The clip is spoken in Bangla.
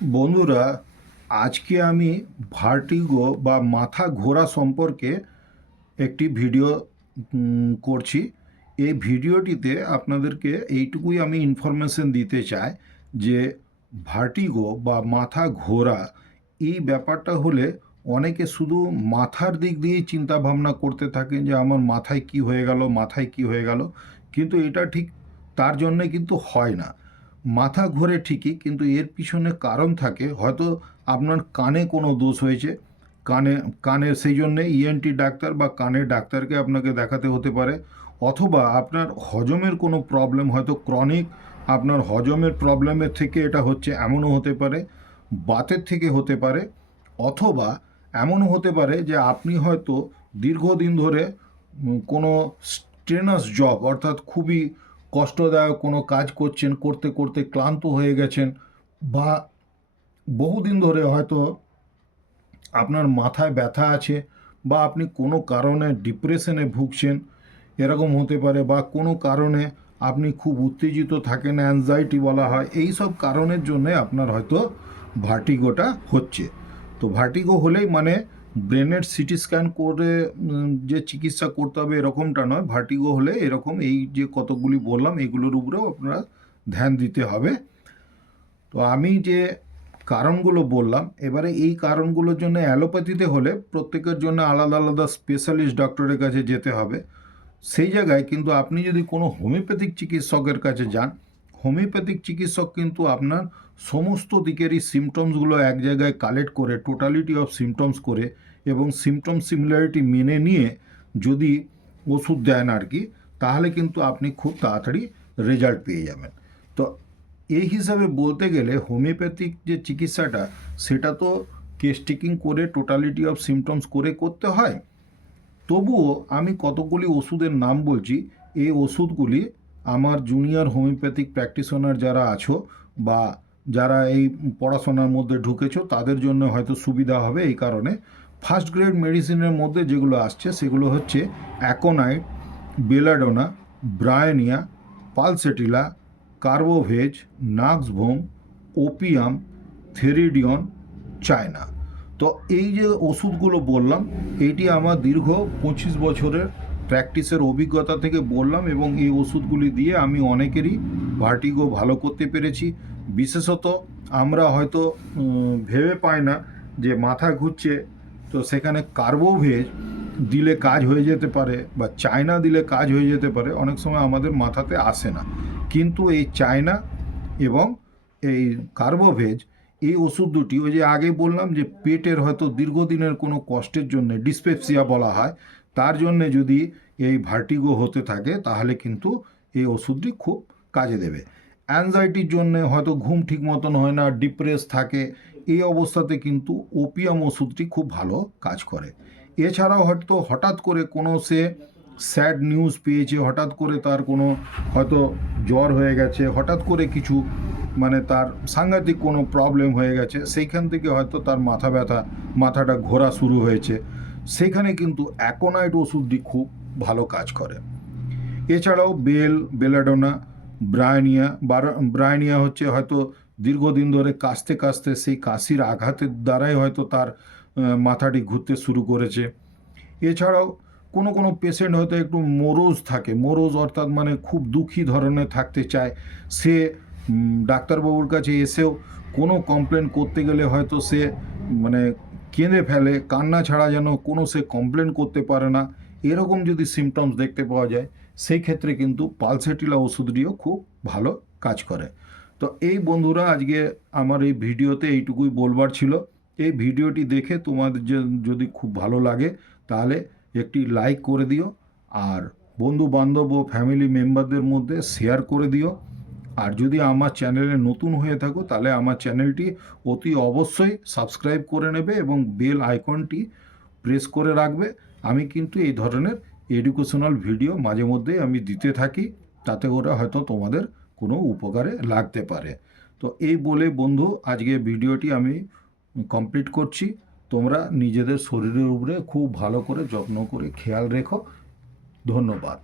বন্ধুরা, আজকে আমি ভার্টিগো বা মাথা ঘোরা সম্পর্কে একটি ভিডিও করছি। এই ভিডিওটিতে আপনাদেরকে এইটুকুই আমি ইনফরমেশন দিতে চাই যে ভার্টিগো বা মাথা ঘোরা এই ব্যাপারটা হলে অনেকে শুধু মাথার দিক দিয়েই চিন্তা ভাবনা করতে থাকেন যে আমার মাথায় কি হয়ে গেল, মাথায় কি হয়ে গেল, কিন্তু এটা ঠিক তার জন্যে কিন্তু হয় না। মাথা ঘোরে ঠিকই, কিন্তু এর পিছনে কারণ থাকে। হয়তো আপনার কানে কোনো দোষ হয়েছে, কানে কানে সেই জন্যে ইএনটি ডাক্তার বা কানের ডাক্তারকে আপনাকে দেখাতে হতে পারে। অথবা আপনার হজমের কোনো প্রবলেম, হয়তো ক্রনিক আপনার হজমের প্রবলেমের থেকে এটা হচ্ছে, এমনও হতে পারে। বাতের থেকে হতে পারে। অথবা এমনও হতে পারে যে আপনি হয়তো দীর্ঘদিন ধরে কোনো স্ট্রেনাস জব, অর্থাৎ খুবই কষ্টদায়ক কোনো কাজ করছেন, করতে করতে ক্লান্ত হয়ে গেছেন, বা বহুদিন ধরে হয়তো আপনার মাথায় ব্যথা আছে, বা আপনি কোনো কারণে ডিপ্রেশনে ভুগছেন, এরকম হতে পারে। বা কোনো কারণে আপনি খুব উত্তেজিত থাকেন, অ্যাংজাইটি বলা হয়, এই সব কারণের জন্যে আপনার হয়তো ভার্টিগোটা হচ্ছে। তো ভার্টিগো হলেই মানে ব্রেনের সিটি স্ক্যান করে যে চিকিৎসা করতে হবে এরকমটা নয়। ভার্টিগো হলে এরকম এই যে কতগুলি বললাম এগুলোর উপরেও আপনারা ধ্যান দিতে হবে। তো আমি যে কারণগুলো বললাম, এবারে এই কারণগুলোর জন্য অ্যালোপ্যাথিতে হলে প্রত্যেকের জন্য আলাদা আলাদা স্পেশালিস্ট ডক্টরের কাছে যেতে হবে। সেই জায়গায় কিন্তু আপনি যদি কোনো হোমিওপ্যাথিক চিকিৎসকের কাছে যান, হোমিওপ্যাথিক চিকিৎসক কিন্তু আপনার সমস্ত দিকেরই সিমটমসগুলো এক জায়গায় কালেক্ট করে, টোটালিটি অফ সিমটমস করে এবং সিমটম সিমিলারিটি মেনে নিয়ে যদি ওষুধ দেন আর কি, তাহলে কিন্তু আপনি খুব তাড়াতাড়ি রেজাল্ট পেয়ে যাবেন। তো এই হিসাবে বলতে গেলে হোমিওপ্যাথিক যে চিকিৎসাটা, সেটা তো কেস টেকিং করে টোটালিটি অফ সিমটমস করে করতে হয়। তবুও আমি কতগুলি ওষুধের নাম বলছি। এই ওষুধগুলি আমার জুনিয়র হোমিওপ্যাথিক প্র্যাকটিশনার যারা আছো, বা যারা এই পড়াশোনার মধ্যে ঢুকেছো, তাদের জন্য হয়তো সুবিধা হবে। এই কারণে ফার্স্ট গ্রেড মেডিসিনের মধ্যে যেগুলো আসছে সেগুলো হচ্ছে aconite, belladonna, bryonia, pulsatilla, carbo veg, nux vom, opium, theridion, china. তো এই যে ওষুধগুলো বললাম, এইটি আমার দীর্ঘ 25 বছরের প্র্যাকটিসের অভিজ্ঞতা থেকে বললাম, এবং এই ওষুধগুলি দিয়ে আমি অনেকেরই ভার্টিগো ভালো করতে পেরেছি। বিশেষত আমরা হয়তো ভেবে পাই না যে মাথা ঘুরছে, তো সেখানে কার্বোভেজ দিলে কাজ হয়ে যেতে পারে, বা চায়না দিলে কাজ হয়ে যেতে পারে, অনেক সময় আমাদের মাথাতে আসে না। কিন্তু এই চায়না এবং এই কার্বোভেজ, এই ওষুধ দুটি, ওই যে আগে বললাম যে পেটের হয়তো দীর্ঘদিনের কোনো কষ্টের জন্য, ডিসপেপসিয়া বলা হয়, তার জন্যে যদি এই ভার্টিগো হতে থাকে, তাহলে কিন্তু এই ওষুধটি খুব কাজে দেবে। অ্যাংজাইটির জন্য হয়তো ঘুম ঠিক মতন হয় না, ডিপ্রেস থাকে, এই অবস্থাতে কিন্তু ওপিয়াম ওষুধটি খুব ভালো কাজ করে। এছাড়াও হয়তো হঠাৎ করে কোনো সে স্যাড নিউজ পেয়েছে, হঠাৎ করে তার কোনো হয়তো জ্বর হয়ে গেছে, হঠাৎ করে কিছু মানে তার সাংঘাতিক কোনো প্রবলেম হয়ে গেছে, সেইখান থেকে হয়তো তার মাথা ব্যথা, মাথাটা ঘোরা শুরু হয়েছে, সেখানে কিন্তু অ্যাকোনাইট ওষুধটি খুব ভালো কাজ করে। এছাড়াও বেলাডোনা, ব্রায়োনিয়া, ব্রায়োনিয়া হচ্ছে হয়তো দীর্ঘদিন ধরে কাশতে কাশতে সেই কাশির আঘাতের দ্বারাই হয়তো তার মাথাটি ঘুরতে শুরু করেছে। এছাড়াও কোনো কোনো পেশেন্ট হয়তো একটু মোরোজ থাকে, মোরোজ অর্থাৎ মানে খুব দুঃখী ধরনের থাকতে চায়, সে ডাক্তারবাবুর কাছে এসেও কোনো কমপ্লেন করতে গেলে হয়তো সে মানে কেঁদে ফেলে, কান্না ছাড়া যেন কোনো সে কমপ্লেন করতে পারে না। এরকম যদি সিমটমস দেখতে পাওয়া যায়, সেই ক্ষেত্রে কিন্তু পালসেটিলা ওষুধটিও খুব ভালো কাজ করে। তো এই বন্ধুরা, আজকে আমার এই ভিডিওতে এইটুকুই বলবার ছিল। এই ভিডিওটি দেখে তোমাদের যদি খুব ভালো লাগে, তাহলে একটি লাইক করে দিও, আর বন্ধু বান্ধব ও ফ্যামিলি মেম্বারদের মধ্যে শেয়ার করে দিও। আর যদি আমার চ্যানেলে নতুন হয়ে থাকো, তাহলে আমার চ্যানেলটি অতি অবশ্যই সাবস্ক্রাইব করে নেবে এবং বেল আইকনটি প্রেস করে রাখবে। আমি কিন্তু এই ধরনের এডুকেশনাল ভিডিও মাঝে মধ্যেই আমি দিতে থাকি, তাতে করে হয়তো তোমাদের কোনো উপকারে লাগতে পারে। তো এই বলে বন্ধু, আজকে ভিডিওটি আমি কমপ্লিট করছি। তোমরা নিজেদের শরীরের উপরে খুব ভালো করে যত্ন করে খেয়াল রেখো। ধন্যবাদ।